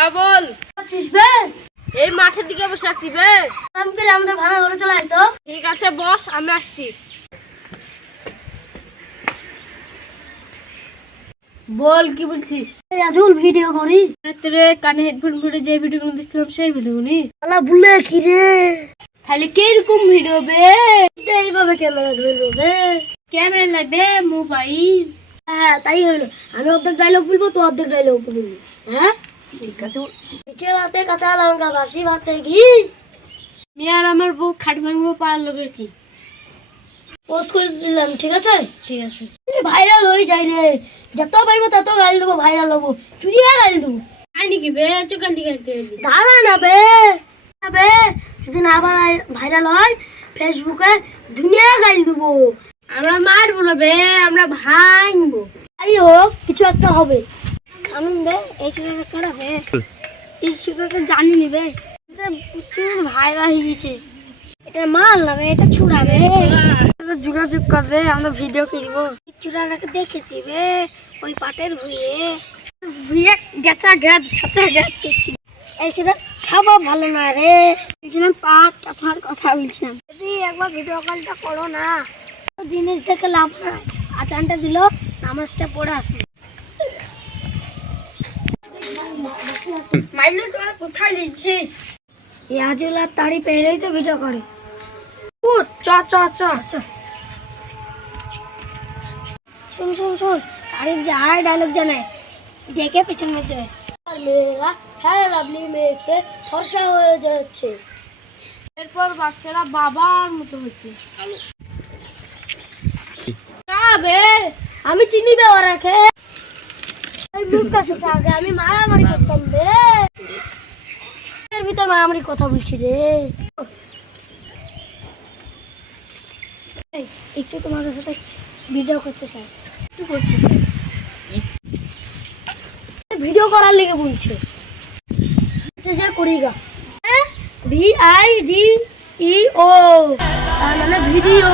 হ্যাঁ বল। আছিস বে? এই মাঠের দিকে বসে আছি বে। আমাদের ভাঙা ঘরে চলে আয় তো। ঠিক আছে বস, আমি আসছি। বল কি বলছিস? এই আজুল ভিডিও করি। তোরে কানে হেডফোন ভরে যে ভিডিওগুলো দিচ্ছিলাম সেই ভিডিওগুলি। আলা ভুলে কি রে? তাহলে কিরকম ভিডিও বে? এইভাবে ক্যামেরা ধরবো বে। ক্যামেরা লাগবে, মোবাইল। হ্যাঁ তাই হইলো। আমি অর্ধেক ডায়লগ বলবো, তো অর্ধেক ডায়লগ বলবি। হ্যাঁ ঠিক আছে। নিচে ভাতে কাঁচা লঙ্কা, বাসি ভাতে ঘি। মেয়ার আমার বউ খাট ভাঙবো পাড়ার লোকের কি? পোস্ট করে দিলাম, ঠিক আছে? ঠিক আছে। ভাইরাল হয়ে যাই রে। যত পারবো তত গালি দেবো, ভাইরাল হবো। চুরিয়া গালি দেবো। আই নাকি বে? চোখান দিকে দাঁড়া না বে। বে যদি না ভাইরাল হয় ফেসবুকে দুনিয়া গালি দেবো। আমরা মারবো না বে, আমরা ভাঙবো। তাই হোক, কিছু একটা হবে। আনন্দে এই ছেলেটা কারা বে? এই ছেলেটা জানি নি বে। এটা প্রচুর ভাইরাল হয়ে গেছে। এটা মাল না বে, এটা ছুড়াবে। এটা যোগাযোগ করবে, আমরা ভিডিও করব। চূড়াটাকে দেখেছি বে, ওই পাটের ভুঁয়ে ভুঁয়ে গেছা গাছ করছি। এই ছেলে খাওয়া ভালো না রে। এই জন্য পাট কাথার কথা বলছিলাম। যদি একবার ভিডিও কলটা করো না, জিনিস দেখে লাভ নাই। আচানটা দিল, নামাজটা পড়ে আসি। মাইলে তোরা কোথায় লিখছিস? এই আজুল আর তাড়ি পেরেই তো ভিডিও করে। ও চ চ চ চ। শুন তারিফ যাই ডায়লগ জানে দেখে পিছন মধ্যে আর মেয়েরা হ্যাঁ লাভলি মেয়েকে ফর্সা হয়ে যাচ্ছে। এরপর বাচ্চারা বাবার মতো হচ্ছে। কাবে আমি চিনি বে ওরাকে। এই মুখটা সাথে আগে আমি মারামারি করতাম রে। এর ভিতর মারামারি কথা বলছি রে। এই, একটু তোমার সাথে ভিডিও করতে চাই। কি করতেছিস? ভিডিও করার লেগে বলছে যে করিগা VIDEO, মানে ভিডিও।